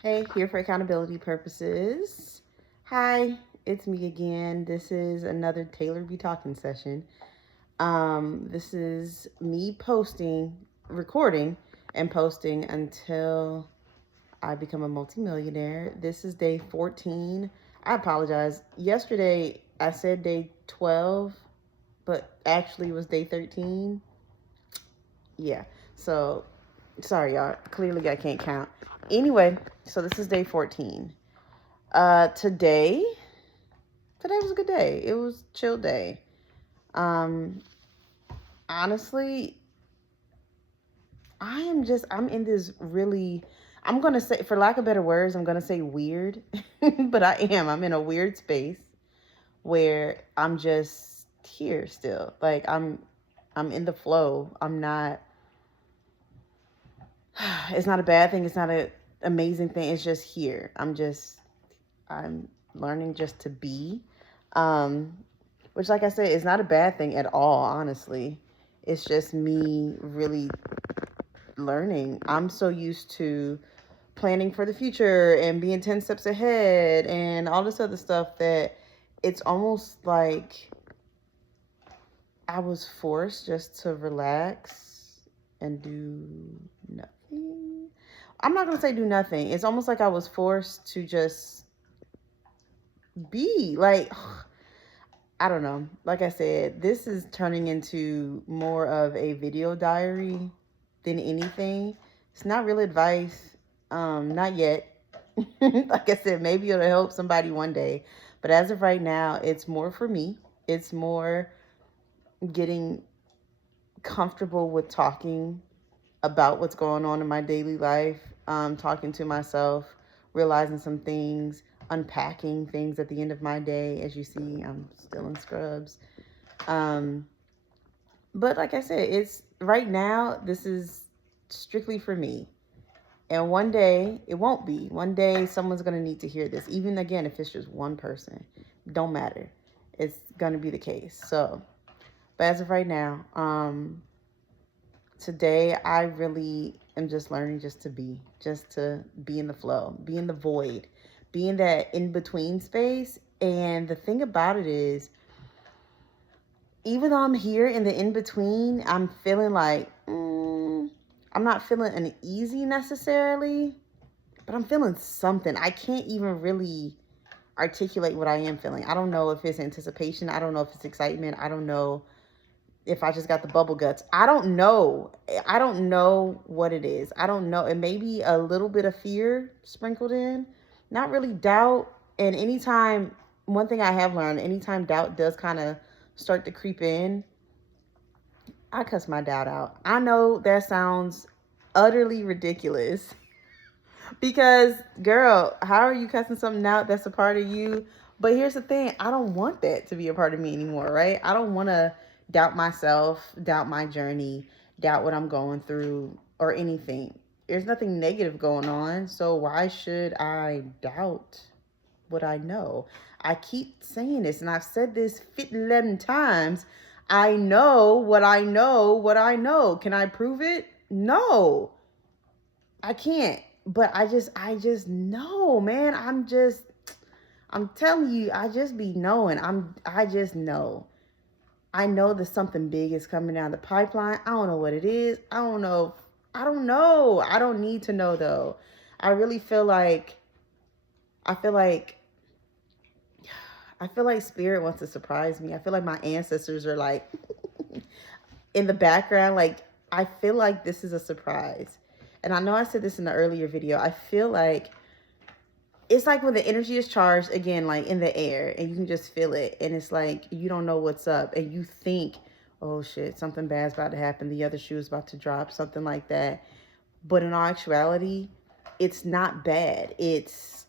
Hey, here for accountability purposes. Hi, it's me again. This is another Taylor.B.Trippin session. This is me recording, and posting until I become a multimillionaire. This is day 14. I apologize. Yesterday I said day 12, but actually it was day 13. Yeah. So sorry, y'all. Clearly I can't count. Anyway, so this is day 14. Today was a good day. It was a chill day. Um, Honestly, I'm in this really, I'm gonna say, for lack of better words, I'm gonna say weird, but I'm in a weird space where I'm just here still. Like I'm in the flow. I'm not. It's not a bad thing. It's not a amazing thing. It's just here. I'm learning just to be. Um, which, like I said, is not a bad thing at all, honestly. It's just me really learning. I'm so used to planning for the future and being 10 steps ahead and all this other stuff that it's almost like I was forced just to relax and do nothing. I'm not going to say do nothing. It's almost like I was forced to just be like, I don't know. Like I said, this is turning into more of a video diary than anything. It's not real advice. Not yet. Like I said, maybe it'll help somebody one day. But as of right now, it's more for me. It's more getting comfortable with talking about what's going on in my daily life, talking to myself, realizing some things, unpacking things at the end of my day. As you see, I'm still in scrubs. Um, but like I said, it's right now, this is strictly for me. And one day it won't be. One day someone's going to need to hear this. Even again, if it's just one person, don't matter. It's going to be the case. So, but as of right now, today I really am just learning just to be in the flow, be in the void, be in that in between space. And the thing about it is, even though I'm here in the in between, I'm feeling like I'm not feeling uneasy necessarily, but I'm feeling something. I can't even really articulate what I am feeling. I don't know if it's anticipation. I don't know if it's excitement. I don't know if I just got the bubble guts. I don't know. I don't know what it is. I don't know. It may be a little bit of fear sprinkled in, not really doubt. And anytime, one thing I have learned, anytime doubt does kind of start to creep in, I cuss my doubt out. I know that sounds utterly ridiculous because, girl, how are you cussing something out that's a part of you? But here's the thing, I don't want that to be a part of me anymore, right? I don't want to doubt myself, doubt my journey, doubt what I'm going through or anything. There's nothing negative going on, so why should I doubt what I know? I keep saying this, and I've said this 11 times. I know what I know, what I know. Can I prove it? No, I can't. But I just know, man. I'm telling you, I just be knowing. I just know. I know that something big is coming down the pipeline. I don't know what it is. I don't know. I don't know. I don't need to know though. I really feel like I feel like I feel like spirit wants to surprise me. I feel like my ancestors are like in the background. Like, I feel like this is a surprise. And I know I said this in the earlier video. I feel like it's like when the energy is charged again, like in the air, and you can just feel it. And it's like you don't know what's up, and you think, oh shit, something bad's about to happen. The other shoe is about to drop, something like that. But in all actuality, it's not bad. It's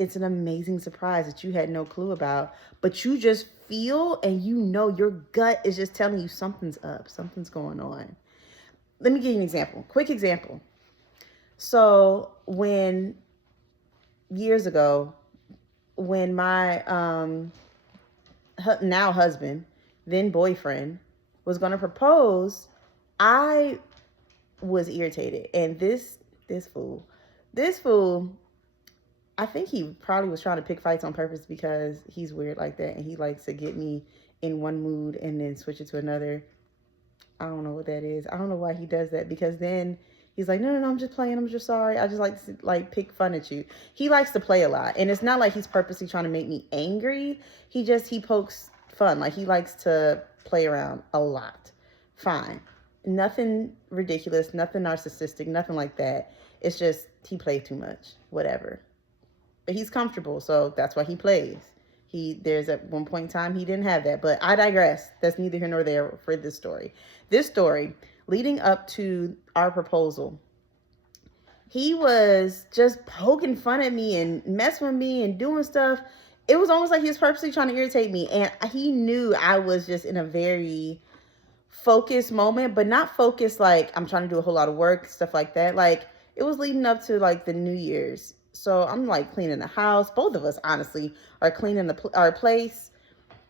an amazing surprise that you had no clue about, but you just feel and you know your gut is just telling you something's up, something's going on. Let me give you an example, quick example. So when years ago, when my now husband, then boyfriend, was going to propose, I was irritated, and this fool This fool, I think he probably was trying to pick fights on purpose because he's weird like that and he likes to get me in one mood and then switch it to another. I don't know what that is. I don't know why he does that because then he's like, no, no, no, I'm just playing. I'm just sorry. I just like to like pick fun at you. He likes to play a lot. And it's not like he's purposely trying to make me angry. He pokes fun. Like he likes to play around a lot. Fine. Nothing ridiculous, nothing narcissistic, nothing like that. It's just he plays too much. Whatever. But he's comfortable, so that's why he plays. There's at one point in time he didn't have that, but I digress. That's neither here nor there for this story. This story, leading up to our proposal, he was just poking fun at me and messing with me and doing stuff. It was almost like he was purposely trying to irritate me, and he knew I was just in a very focused moment, but not focused like I'm trying to do a whole lot of work, stuff like that. Like it was leading up to like the New Year's. So I'm like cleaning the house. Both of us, honestly, are cleaning our place,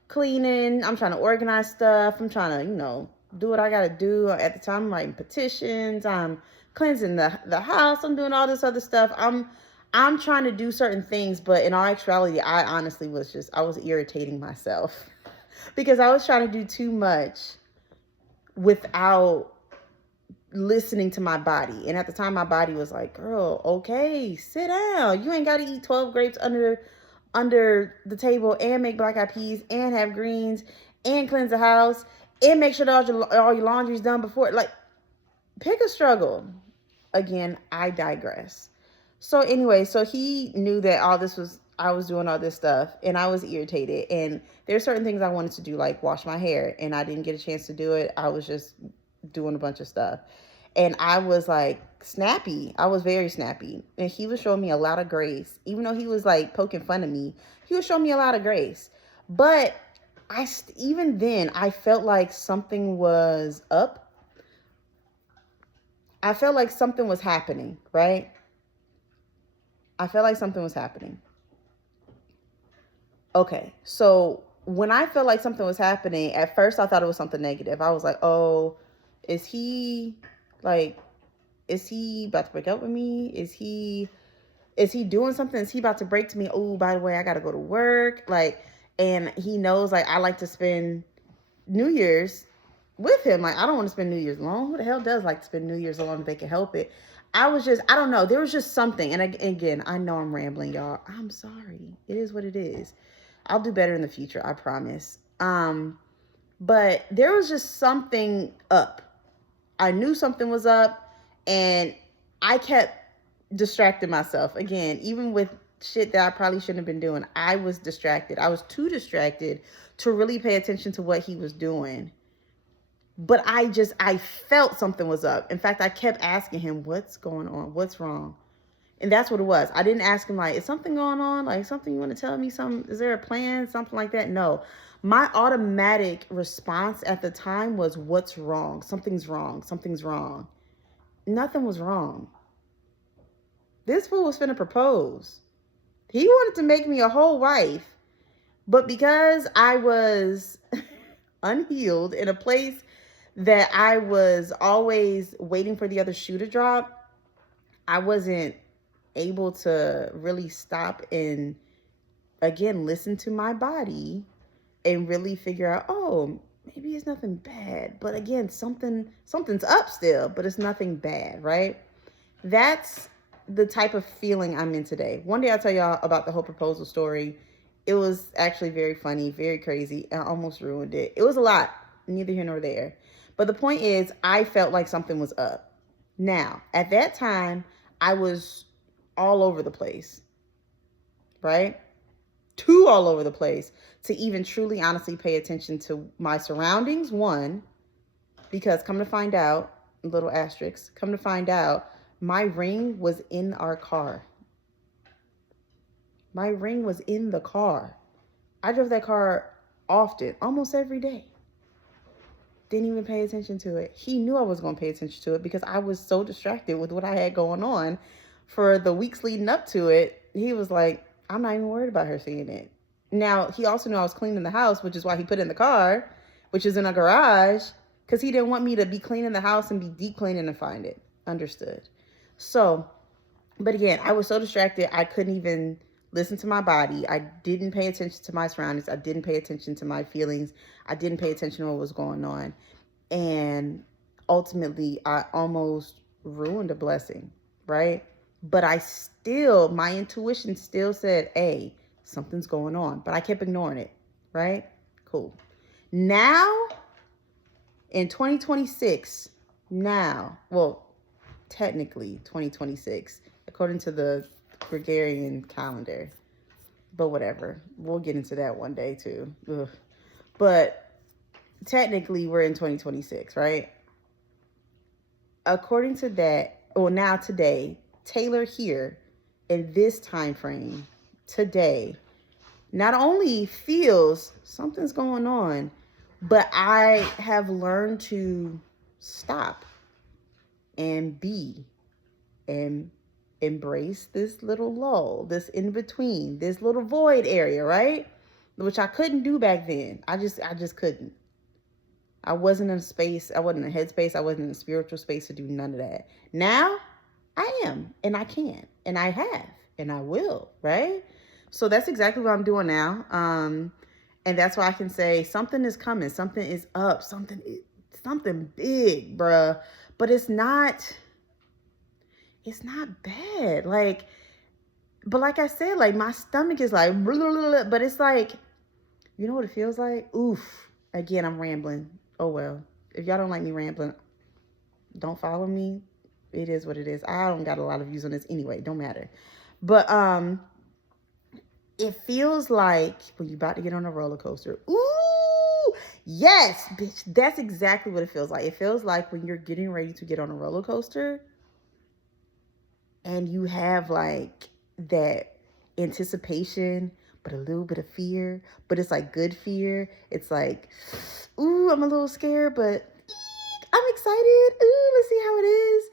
cleaning. I'm trying to organize stuff. I'm trying to, do what I got to do. At the time, I'm writing petitions. I'm cleansing the house. I'm doing all this other stuff. I'm trying to do certain things, but in all actuality, I honestly I was irritating myself because I was trying to do too much without listening to my body. And at the time my body was like, girl, okay, sit down. You ain't got to eat 12 grapes under the table and make black eyed peas and have greens and cleanse the house and make sure that all your laundry's done before. Like, pick a struggle. Again, I digress. So anyway, so he knew that I was doing all this stuff and I was irritated, and there's certain things I wanted to do, like wash my hair, and I didn't get a chance to do it. I was just doing a bunch of stuff. And I was like snappy. I was very snappy. And he was showing me a lot of grace. Even though he was like poking fun of me, he was showing me a lot of grace. But even then, I felt like something was up. I felt like something was happening, right? I felt like something was happening. Okay, so when I felt like something was happening, at first I thought it was something negative. I was like, oh, is he about to break up with me? Is he doing something? Is he about to break to me? Oh, by the way, I got to go to work. Like, and he knows like I like to spend New Year's with him. Like, I don't want to spend New Year's alone. Who the hell does like to spend New Year's alone if they can help it? I don't know. There was just something. And again, I know I'm rambling, y'all. I'm sorry. It is what it is. I'll do better in the future. I promise. But there was just something up. I knew something was up, and I kept distracting myself. Again, even with shit that I probably shouldn't have been doing, I was distracted. I was too distracted to really pay attention to what he was doing. But I felt something was up. In fact, I kept asking him, what's going on? What's wrong? And that's what it was. I didn't ask him like, is something going on? Like something you want to tell me? Is there a plan? Something like that? No. My automatic response at the time was, what's wrong? Something's wrong. Something's wrong. Nothing was wrong. This fool was finna propose. He wanted to make me a whole wife. But because I was unhealed in a place that I was always waiting for the other shoe to drop, I wasn't able to really stop and, again, listen to my body and really figure out, oh, maybe it's nothing bad. But again, something's up still, but it's nothing bad, right? That's the type of feeling I'm in today. One day I'll tell y'all about the whole proposal story. It was actually very funny, very crazy. I almost ruined it. It was a lot, neither here nor there. But the point is, I felt like something was up. Now, at that time, I was all over the place, right? Too all over the place to even truly, honestly pay attention to my surroundings. One, because come to find out, little asterisk, come to find out, my ring was in our car. My ring was in the car. I drove that car often, almost every day. Didn't even pay attention to it. He knew I was going to pay attention to it because I was so distracted with what I had going on for the weeks leading up to it. He was like, I'm not even worried about her seeing it. Now, he also knew I was cleaning the house, which is why he put it in the car, which is in a garage, because he didn't want me to be cleaning the house and be deep cleaning and find it. Understood. So But again, I was so distracted, I couldn't even listen to my body. I didn't pay attention to my surroundings. I didn't pay attention to my feelings. I didn't pay attention to what was going on. And ultimately, I almost ruined a blessing, right? But my intuition still said, hey, something's going on. But I kept ignoring it, right? Cool. Now, in 2026, technically 2026, according to the Gregorian calendar, but whatever. We'll get into that one day too. Ugh. But technically, we're in 2026, right? According to that, or now today, Taylor here in this time frame today not only feels something's going on, but I have learned to stop and be and embrace this little lull, this in between, this little void area, right? Which I couldn't do back then. I just couldn't. I wasn't in a space, I wasn't in a headspace, I wasn't in a spiritual space to do none of that. Now I am, and I can, and I have, and I will, right? So that's exactly what I'm doing now. And that's why I can say something is coming, something is up, something big, bruh. But it's not bad. But like I said, like my stomach is like, blah, blah, blah, but it's like, you know what it feels like? Oof. Again, I'm rambling. Oh well. If y'all don't like me rambling, don't follow me. It is what it is. I don't got a lot of views on this anyway. Don't matter. But it feels like when you're about to get on a roller coaster. Ooh, yes, bitch. That's exactly what it feels like. It feels like when you're getting ready to get on a roller coaster and you have like that anticipation, but a little bit of fear, but it's like good fear. It's like, ooh, I'm a little scared, but I'm excited. Ooh, let's see how it is.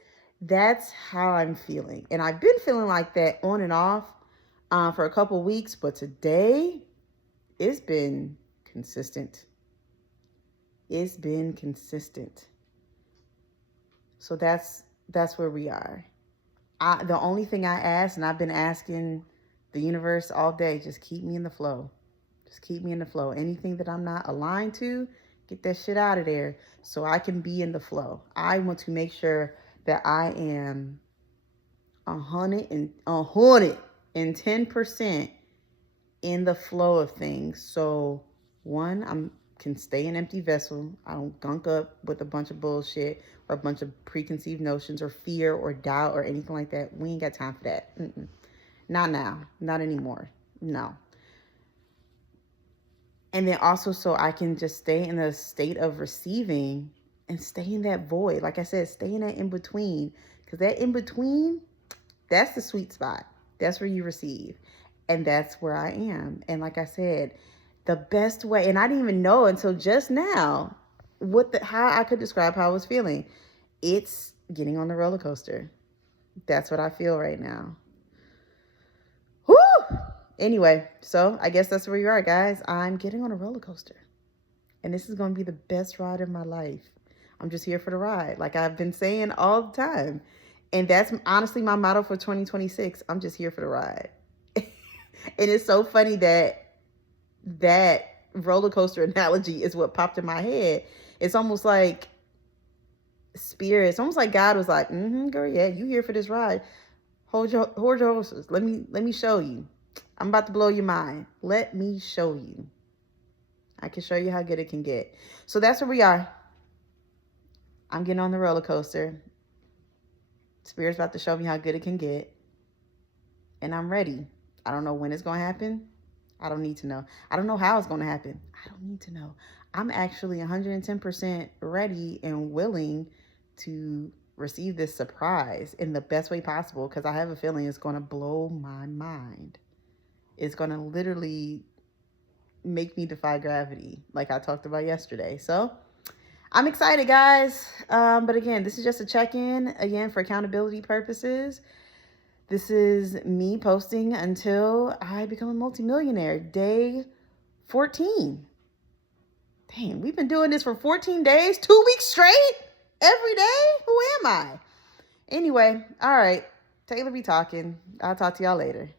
That's how I'm feeling. And I've been feeling like that on and off for a couple weeks, but today it's been consistent. It's been consistent. So that's where we are. The only thing I ask, and I've been asking the universe all day, just keep me in the flow. Just keep me in the flow. Anything that I'm not aligned to, get that shit out of there so I can be in the flow. I want to make sure that I am 110% in the flow of things. So one, I can stay an empty vessel. I don't gunk up with a bunch of bullshit or a bunch of preconceived notions or fear or doubt or anything like that. We ain't got time for that. Not now. Not anymore. No. And then also so I can just stay in a state of receiving and stay in that void. Like I said, stay in that in between. Because that in between, that's the sweet spot. That's where you receive. And that's where I am. And like I said, the best way, and I didn't even know until just now how I could describe how I was feeling. It's getting on the roller coaster. That's what I feel right now. Whew! Anyway, so I guess that's where you are, guys. I'm getting on a roller coaster. And this is going to be the best ride of my life. I'm just here for the ride, like I've been saying all the time. And that's honestly my motto for 2026. I'm just here for the ride. And it's so funny that roller coaster analogy is what popped in my head. It's almost like spirit. It's almost like God was like, girl, yeah, you here for this ride. Hold your horses. Let me show you. I'm about to blow your mind. Let me show you. I can show you how good it can get. So that's where we are. I'm getting on the roller coaster. Spirit's about to show me how good it can get. And I'm ready. I don't know when it's going to happen. I don't need to know. I don't know how it's going to happen. I don't need to know. I'm actually 110% ready and willing to receive this surprise in the best way possible because I have a feeling it's going to blow my mind. It's going to literally make me defy gravity like I talked about yesterday. So I'm excited, guys. But again, this is just a check-in, again, for accountability purposes. This is me posting until I become a multimillionaire. Day 14. Damn, we've been doing this for 14 days, 2 weeks straight, every day. Who am I? Anyway, all right. Taylor be talking. I'll talk to y'all later.